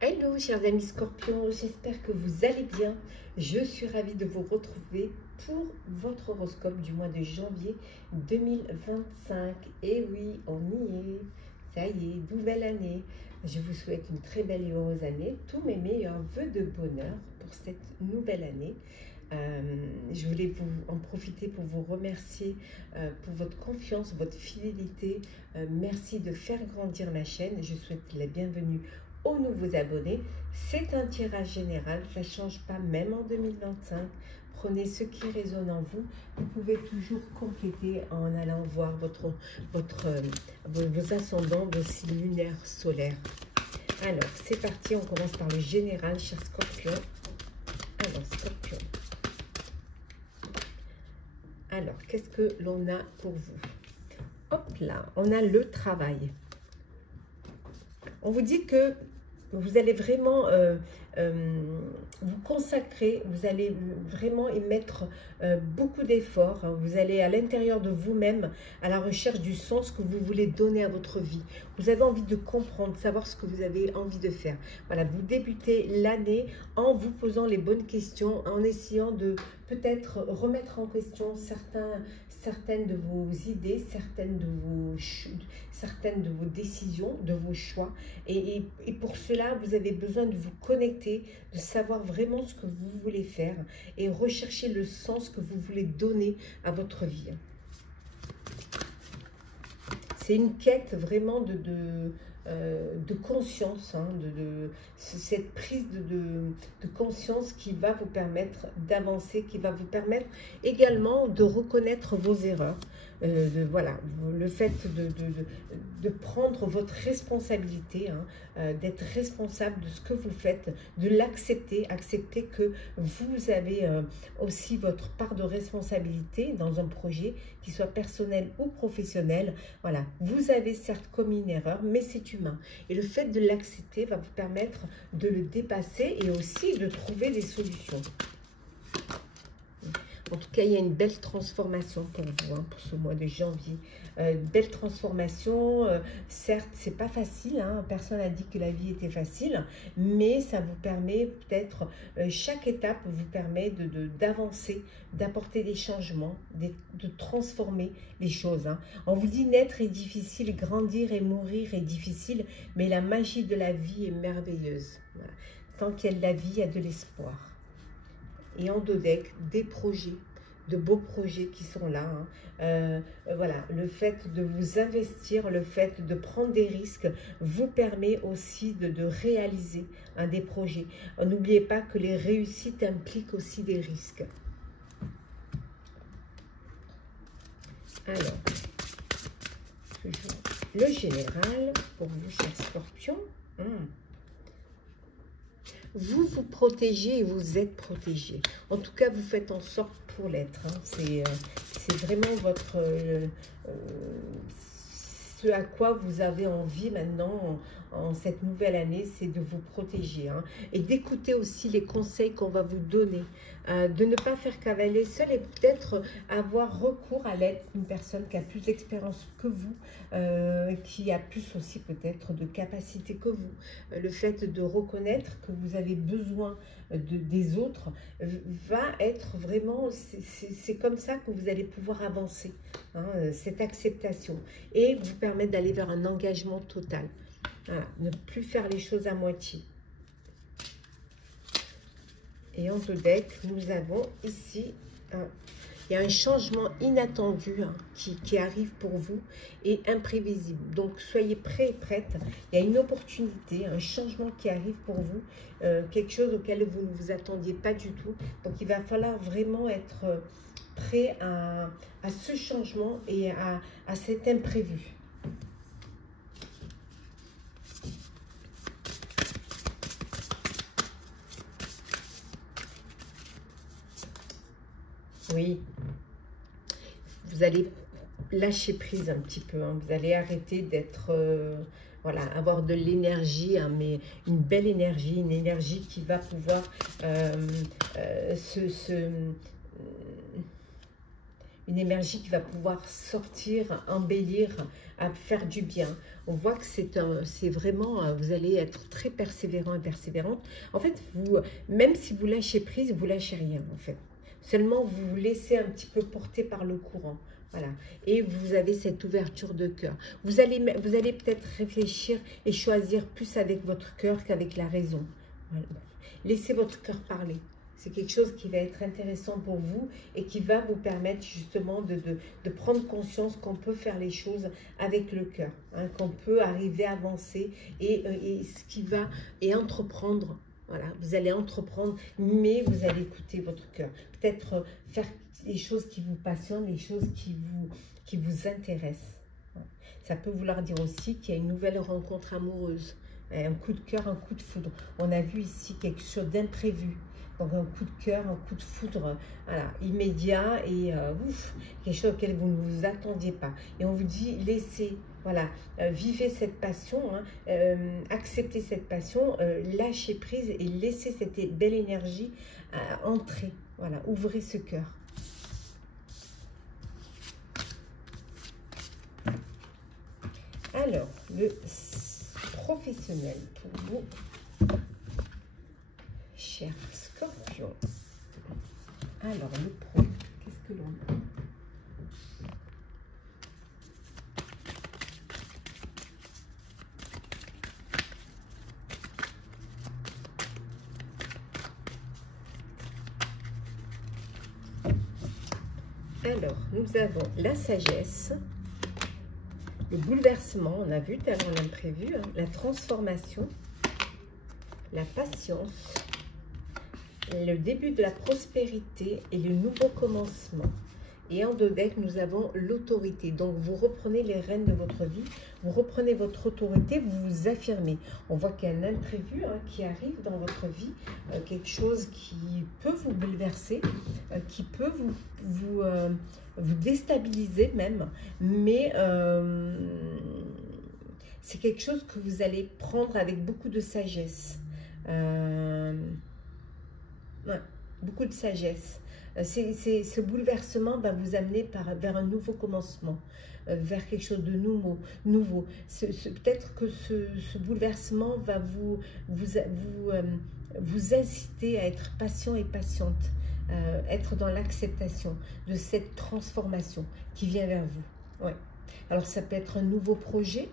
Hello chers amis Scorpions, j'espère que vous allez bien. Je suis ravie de vous retrouver pour votre horoscope du mois de janvier 2025. Et oui, on y est, ça y est, nouvelle année. Je vous souhaite une très belle et heureuse année, tous mes meilleurs vœux de bonheur pour cette nouvelle année. Je voulais en profiter pour vous remercier pour votre confiance, votre fidélité. Merci de faire grandir ma chaîne. Je souhaite la bienvenue aux nouveaux abonnés. C'est un tirage général, ça ne change pas même en 2025. Prenez ce qui résonne en vous. Vous pouvez toujours compléter en allant voir vos ascendants, vos signes lunaires, solaires. Alors, c'est parti, on commence par le général, cher Scorpion. Alors, Scorpion. Alors, qu'est-ce que l'on a pour vous? Hop là, on a le travail. On vous dit que vous allez vraiment vous consacrer, vous allez vraiment y mettre beaucoup d'efforts. Vous allez à l'intérieur de vous-même à la recherche du sens que vous voulez donner à votre vie. Vous avez envie de comprendre, savoir ce que vous avez envie de faire. Voilà, vous débutez l'année en vous posant les bonnes questions, en essayant de peut-être remettre en question certaines de vos idées, certaines de vos décisions, de vos choix. Et pour cela, vous avez besoin de vous connecter, de savoir vraiment ce que vous voulez faire et rechercher le sens que vous voulez donner à votre vie. C'est une quête vraiment de conscience, hein, cette prise de conscience qui va vous permettre d'avancer, qui va vous permettre également de reconnaître vos erreurs. Voilà, le fait de prendre votre responsabilité, hein, d'être responsable de ce que vous faites, de l'accepter, accepter que vous avez aussi votre part de responsabilité dans un projet, qu'il soit personnel ou professionnel. Voilà, vous avez certes commis une erreur, mais c'est humain. Et le fait de l'accepter va vous permettre de le dépasser et aussi de trouver des solutions. En tout cas, il y a une belle transformation pour vous, hein, pour ce mois de janvier. Belle transformation. Certes, c'est pas facile. Hein, personne n'a dit que la vie était facile. Mais ça vous permet peut-être, chaque étape vous permet d'avancer, d'apporter des changements, de transformer les choses. Hein. On vous dit naître est difficile, grandir et mourir est difficile. Mais la magie de la vie est merveilleuse. Voilà. Tant qu'il y a de la vie, il y a de l'espoir. Et en dos deck, des projets, de beaux projets qui sont là. Hein. Voilà, le fait de vous investir, le fait de prendre des risques vous permet aussi de réaliser des projets. N'oubliez pas que les réussites impliquent aussi des risques. Alors, toujours le général pour vous, chers Scorpions. Vous vous protégez et vous êtes protégé. En tout cas, vous faites en sorte pour l'être. Hein. C'est vraiment votre ce à quoi vous avez envie maintenant en cette nouvelle année, c'est de vous protéger. Hein. Et d'écouter aussi les conseils qu'on va vous donner. De ne pas faire cavaler seul et peut-être avoir recours à l'aide d'une personne qui a plus d'expérience que vous, qui a plus aussi peut-être de capacité que vous. Le fait de reconnaître que vous avez besoin des autres va être vraiment, c'est comme ça que vous allez pouvoir avancer, hein, cette acceptation, et vous permettre d'aller vers un engagement total. Voilà, ne plus faire les choses à moitié. Et en deux decks, nous avons ici, il y a un changement inattendu, hein, qui arrive pour vous et imprévisible. Donc, soyez prêts et prêtes. Il y a une opportunité, un changement qui arrive pour vous, quelque chose auquel vous ne vous attendiez pas du tout. Donc, il va falloir vraiment être prêt à ce changement et à cet imprévu. Oui, vous allez lâcher prise un petit peu. Hein. Vous allez arrêter d'être, voilà, avoir de l'énergie, hein, mais une belle énergie, une énergie qui va pouvoir une énergie qui va pouvoir sortir, embellir, à faire du bien. On voit que c'est vraiment, vous allez être très persévérant et persévérante. En fait, même si vous lâchez prise, vous lâchez rien en fait. Seulement, vous vous laissez un petit peu porter par le courant. Voilà. Et vous avez cette ouverture de cœur. Vous allez peut-être réfléchir et choisir plus avec votre cœur qu'avec la raison. Voilà. Laissez votre cœur parler. C'est quelque chose qui va être intéressant pour vous et qui va vous permettre justement de prendre conscience qu'on peut faire les choses avec le cœur, hein, qu'on peut arriver à avancer et entreprendre. Voilà, vous allez entreprendre, mais vous allez écouter votre cœur. Peut-être faire les choses qui vous passionnent, les choses qui vous intéressent. Ça peut vouloir dire aussi qu'il y a une nouvelle rencontre amoureuse, un coup de cœur, un coup de foudre. On a vu ici quelque chose d'imprévu. Donc un coup de cœur, un coup de foudre, voilà, immédiat et quelque chose auquel vous ne vous attendiez pas. Et on vous dit, laissez, voilà, vivez cette passion, hein, acceptez cette passion, lâchez prise et laissez cette belle énergie entrer. Voilà, ouvrez ce cœur. Alors, le professionnel pour vous, cher Scorpion. Alors, le pro, qu'est-ce que l'on a? Alors, nous avons la sagesse, le bouleversement, on a vu avant l'imprévu, hein, la transformation, la patience, le début de la prospérité et le nouveau commencement. Et en dos deck, nous avons l'autorité. Donc, vous reprenez les rênes de votre vie, vous reprenez votre autorité, vous vous affirmez. On voit qu'il y a un imprévu qui arrive dans votre vie, quelque chose qui peut vous bouleverser, qui peut vous déstabiliser même, mais c'est quelque chose que vous allez prendre avec beaucoup de sagesse. Ouais, beaucoup de sagesse. Ce bouleversement va vous amener vers un nouveau commencement, vers quelque chose de nouveau. Peut-être que ce bouleversement va vous inciter à être patient et patiente, être dans l'acceptation de cette transformation qui vient vers vous. Ouais. Alors ça peut être un nouveau projet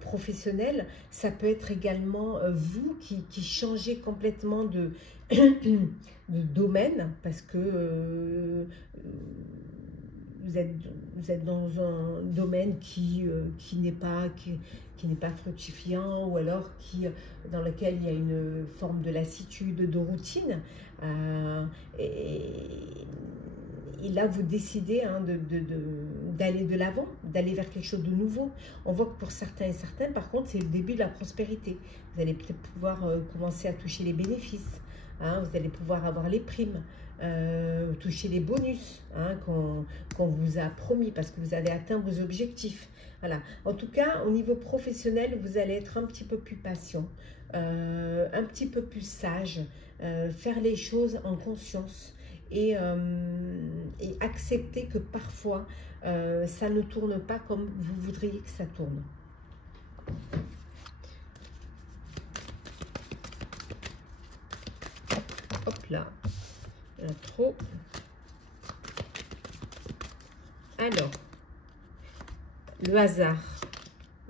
professionnel, ça peut être également vous qui changez complètement de domaine parce que vous êtes dans un domaine qui n'est pas fructifiant, ou alors dans lequel il y a une forme de lassitude, de routine, et là vous décidez d'aller de l'avant, d'aller vers quelque chose de nouveau. On voit que pour certains et certaines, par contre, c'est le début de la prospérité. Vous allez peut-être pouvoir commencer à toucher les bénéfices, hein, vous allez pouvoir avoir les primes, toucher les bonus qu'on vous a promis parce que vous avez atteint vos objectifs. Voilà. En tout cas, au niveau professionnel, vous allez être un petit peu plus patient, un petit peu plus sage, faire les choses en conscience et accepter que parfois, ça ne tourne pas comme vous voudriez que ça tourne. Hop là, trop. Alors, le hasard.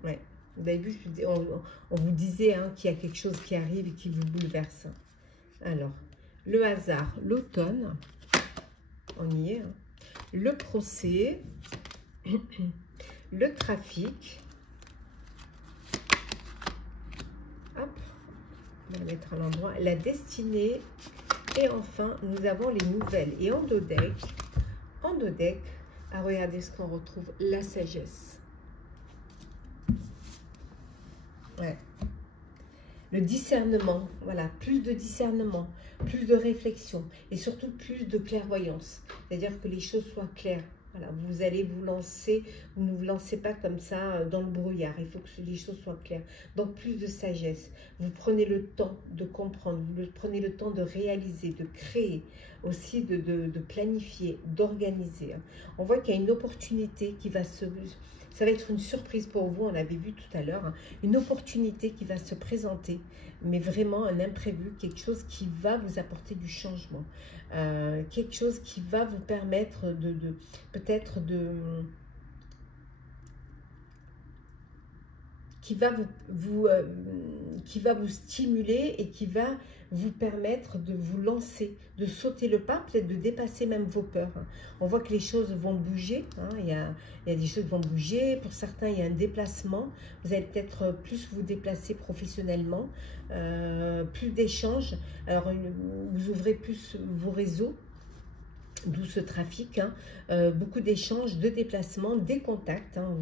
Ouais. Vous avez vu, on vous disait qu'il y a quelque chose qui arrive et qui vous bouleverse. Alors, le hasard, l'automne, on y est. Le procès, le trafic. Hop, on va le mettre à l'endroit. La destinée. Et enfin, nous avons les nouvelles. Et en dos deck, regardez ce qu'on retrouve, la sagesse. Ouais. Le discernement, voilà, plus de discernement, plus de réflexion et surtout plus de clairvoyance. C'est-à-dire que les choses soient claires Voilà, vous allez vous lancer, vous ne vous lancez pas comme ça dans le brouillard. Il faut que les choses soient claires. Donc, plus de sagesse. Vous prenez le temps de comprendre, vous prenez le temps de réaliser, de créer, aussi de planifier, d'organiser. On voit qu'il y a une opportunité qui va se... Ça va être une surprise pour vous, on l'avait vu tout à l'heure. Une opportunité qui va se présenter, mais vraiment un imprévu, quelque chose qui va vous apporter du changement. Quelque chose qui va vous permettre peut-être qui va qui va vous stimuler et qui va vous permettre de vous lancer, de sauter le pas, peut-être de dépasser même vos peurs. On voit que les choses vont bouger, hein, il y a des choses qui vont bouger, pour certains il y a un déplacement, vous allez peut-être plus vous déplacer professionnellement, plus d'échanges, alors vous ouvrez plus vos réseaux, d'où ce trafic, hein. Beaucoup d'échanges, de déplacements, des contacts, hein.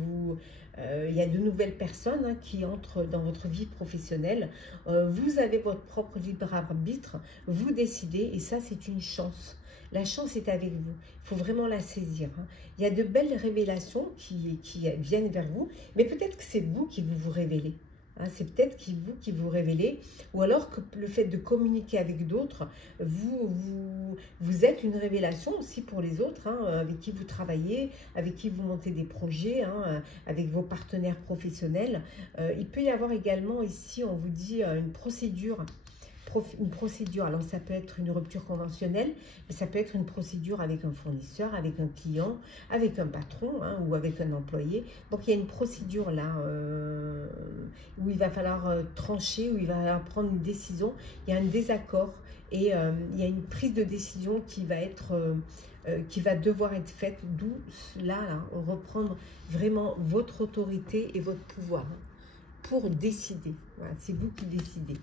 Il y a de nouvelles personnes, hein, qui entrent dans votre vie professionnelle. Vous avez votre propre libre arbitre, vous décidez et ça c'est une chance. La chance est avec vous, il faut vraiment la saisir, hein. Il y a de belles révélations qui viennent vers vous, mais peut-être que c'est vous qui vous révélez. Hein, c'est peut-être vous qui vous révélez, ou alors que le fait de communiquer avec d'autres, vous êtes une révélation aussi pour les autres, hein, avec qui vous travaillez, avec qui vous montez des projets, hein, avec vos partenaires professionnels. Il peut y avoir également ici, on vous dit, une procédure. Alors ça peut être une rupture conventionnelle, mais ça peut être une procédure avec un fournisseur, avec un client, avec un patron, hein, ou avec un employé. Donc il y a une procédure là où il va falloir trancher, où il va falloir prendre une décision. Il y a un désaccord et il y a une prise de décision qui va devoir être faite, d'où là, reprendre vraiment votre autorité et votre pouvoir, hein, pour décider. Voilà, c'est vous qui décidez.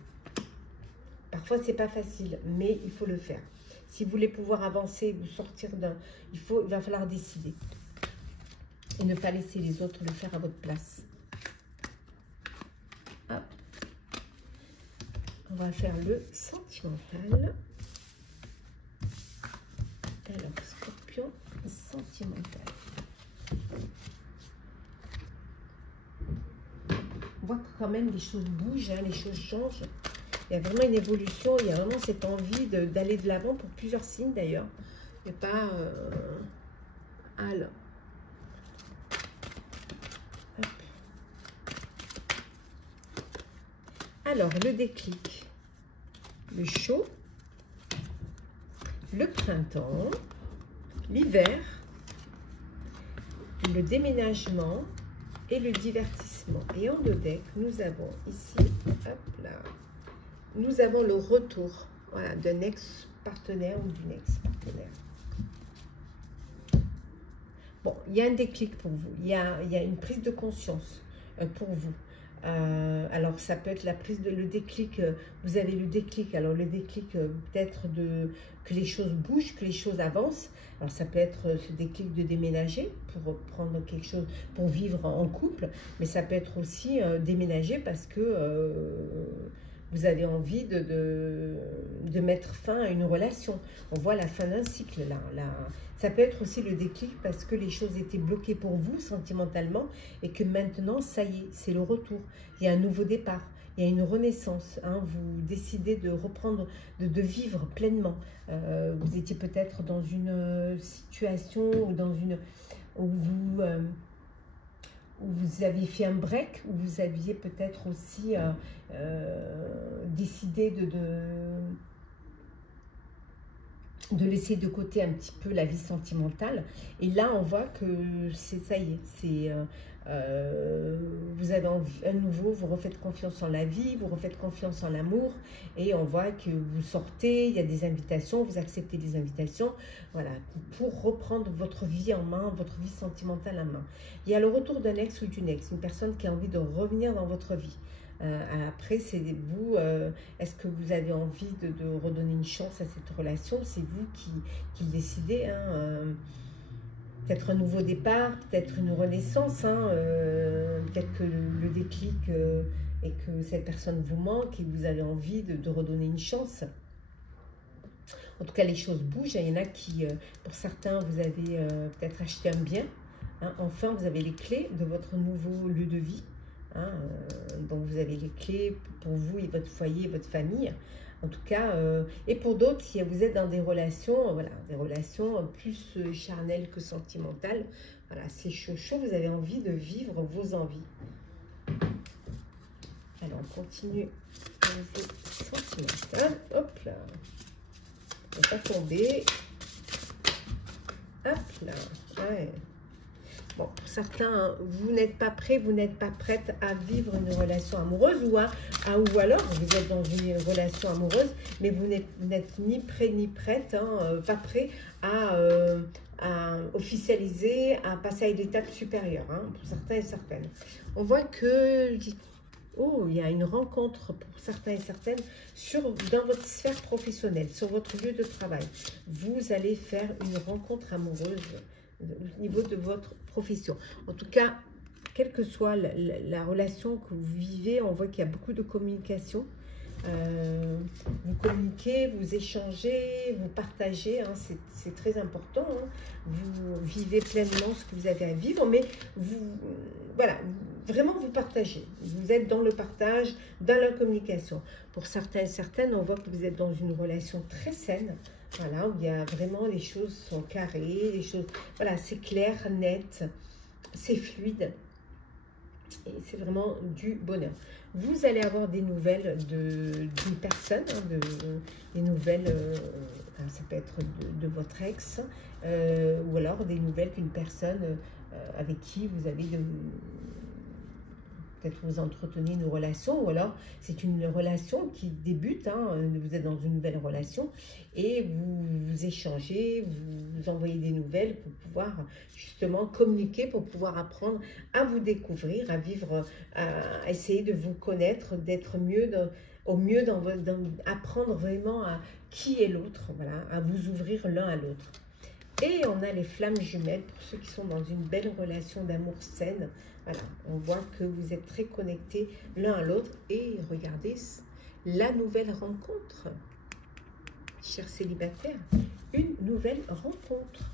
Parfois, c'est pas facile, mais il faut le faire. Si vous voulez pouvoir avancer, vous sortir d'un... Il va falloir décider. Et ne pas laisser les autres le faire à votre place. Hop. On va faire le sentimental. Alors, Scorpion, sentimental. On voit que quand même les choses bougent, hein, les choses changent. Il y a vraiment une évolution, il y a vraiment cette envie d'aller de l'avant pour plusieurs signes d'ailleurs. Il n'y a pas... Alors. Hop. Alors, le déclic. Le chaud. Le printemps. L'hiver. Le déménagement. Et le divertissement. Et en deux decks, nous avons ici... Hop là. Nous avons le retour, voilà, d'un ex-partenaire ou d'une ex-partenaire. Bon, il y a un déclic pour vous. Il y a une prise de conscience pour vous. Alors, ça peut être le déclic. Vous avez le déclic. Alors, le déclic, peut-être que les choses bougent, que les choses avancent. Alors, ça peut être ce déclic de déménager pour prendre quelque chose, pour vivre en couple. Mais ça peut être aussi déménager parce que... vous avez envie de mettre fin à une relation. On voit la fin d'un cycle là. Ça peut être aussi le déclic parce que les choses étaient bloquées pour vous sentimentalement et que maintenant, ça y est, c'est le retour. Il y a un nouveau départ, il y a une renaissance. Hein, vous décidez de reprendre, de vivre pleinement. Vous étiez peut-être dans une situation ou dans une... où vous aviez fait un break, où vous aviez peut-être aussi décidé de laisser de côté un petit peu la vie sentimentale. Et là, on voit que ça y est, vous avez à nouveau, vous refaites confiance en la vie, vous refaites confiance en l'amour, et on voit que vous sortez, il y a des invitations, vous acceptez des invitations, voilà, pour reprendre votre vie en main, votre vie sentimentale en main. Il y a le retour d'un ex ou d'une ex, une personne qui a envie de revenir dans votre vie. Après, c'est vous, est-ce que vous avez envie de redonner une chance à cette relation? C'est vous qui le décidez, hein, peut-être un nouveau départ, peut-être une renaissance, hein, peut-être que le déclic est que cette personne vous manque et que vous avez envie de redonner une chance. En tout cas, les choses bougent. Il y en a qui, pour certains, vous avez peut-être acheté un bien. Hein. Enfin, vous avez les clés de votre nouveau lieu de vie. Hein. Donc, vous avez les clés pour vous et votre foyer, votre famille. En tout cas, et pour d'autres, si vous êtes dans des relations, voilà, des relations plus charnelles que sentimentales, voilà, c'est chaud, chaud, vous avez envie de vivre vos envies. Alors, on continue au niveau sentimental. Hop là. On va pas tomber. Hop là. Ouais. Bon, pour certains, vous n'êtes pas prêt, vous n'êtes pas prête à vivre une relation amoureuse ou alors vous êtes dans une relation amoureuse, mais vous n'êtes ni prêt ni prête, hein, pas prêt à officialiser, à passer à une étape supérieure, hein, pour certains et certaines. On voit que, oh, il y a une rencontre pour certains et certaines dans votre sphère professionnelle, sur votre lieu de travail. Vous allez faire une rencontre amoureuse au niveau de votre profession. En tout cas, quelle que soit la relation que vous vivez, on voit qu'il y a beaucoup de communication. Vous communiquez, vous échangez, vous partagez, hein, c'est très important. Hein. Vous vivez pleinement ce que vous avez à vivre, mais voilà, vraiment vous partagez. Vous êtes dans le partage, dans la communication. Pour certains et certaines, on voit que vous êtes dans une relation très saine. Voilà, où il y a vraiment, les choses sont carrées, les choses, voilà, c'est clair, net, c'est fluide. Et c'est vraiment du bonheur. Vous allez avoir des nouvelles d'une personne, hein, des nouvelles, ça peut être de votre ex, ou alors des nouvelles d'une personne avec qui vous avez peut-être vous entretenez une relation, ou alors c'est une relation qui débute, hein, vous êtes dans une nouvelle relation et vous échangez, vous envoyez des nouvelles pour pouvoir justement communiquer, pour pouvoir apprendre à vous découvrir, à vivre, à essayer de vous connaître, d'être mieux, au mieux apprendre vraiment à qui est l'autre, voilà, à vous ouvrir l'un à l'autre. Et on a les flammes jumelles pour ceux qui sont dans une belle relation d'amour saine. Voilà, on voit que vous êtes très connectés l'un à l'autre. Et regardez la nouvelle rencontre. Chers célibataires, une nouvelle rencontre.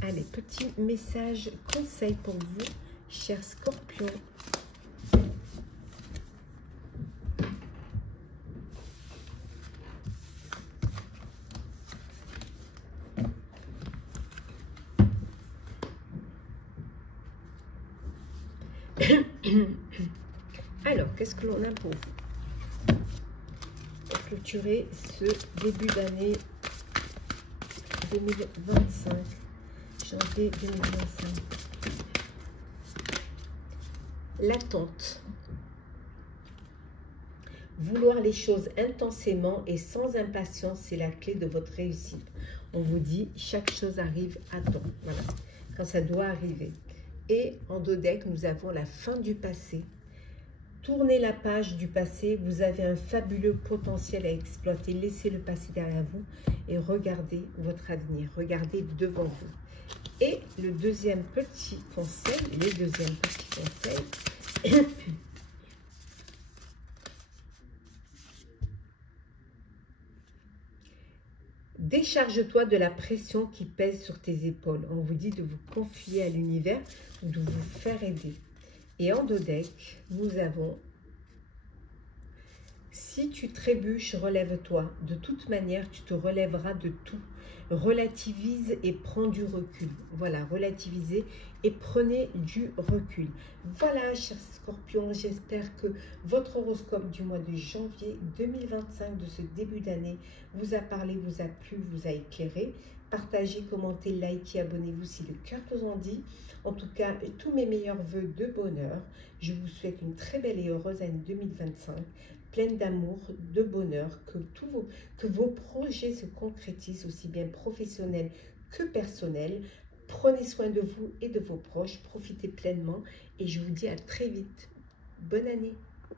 Allez, petit message conseil pour vous, chers scorpions. Alors, qu'est-ce que l'on a pour vous? Pour clôturer ce début d'année 2025, janvier 2025. L'attente. Vouloir les choses intensément et sans impatience, c'est la clé de votre réussite. On vous dit, chaque chose arrive à temps. Voilà, quand ça doit arriver. Et en dos deck, nous avons la fin du passé. Tournez la page du passé, vous avez un fabuleux potentiel à exploiter. Laissez le passé derrière vous et regardez votre avenir. Regardez devant vous. Et le deuxième petit conseil, les deuxièmes petits conseils. Décharge-toi de la pression qui pèse sur tes épaules. On vous dit de vous confier à l'univers ou de vous faire aider. Et en dos deck, nous avons « Si tu trébuches, relève-toi. De toute manière, tu te relèveras de tout. Relativise et prends du recul. » Voilà, relativisez et prenez du recul. Voilà, chers scorpions, j'espère que votre horoscope du mois de janvier 2025 de ce début d'année vous a parlé, vous a plu, vous a éclairé. Partagez, commentez, likez, abonnez-vous si le cœur vous en dit. En tout cas, tous mes meilleurs voeux de bonheur. Je vous souhaite une très belle et heureuse année 2025, pleine d'amour, de bonheur, que vos projets se concrétisent, aussi bien professionnels que personnels. Prenez soin de vous et de vos proches, profitez pleinement et je vous dis à très vite. Bonne année!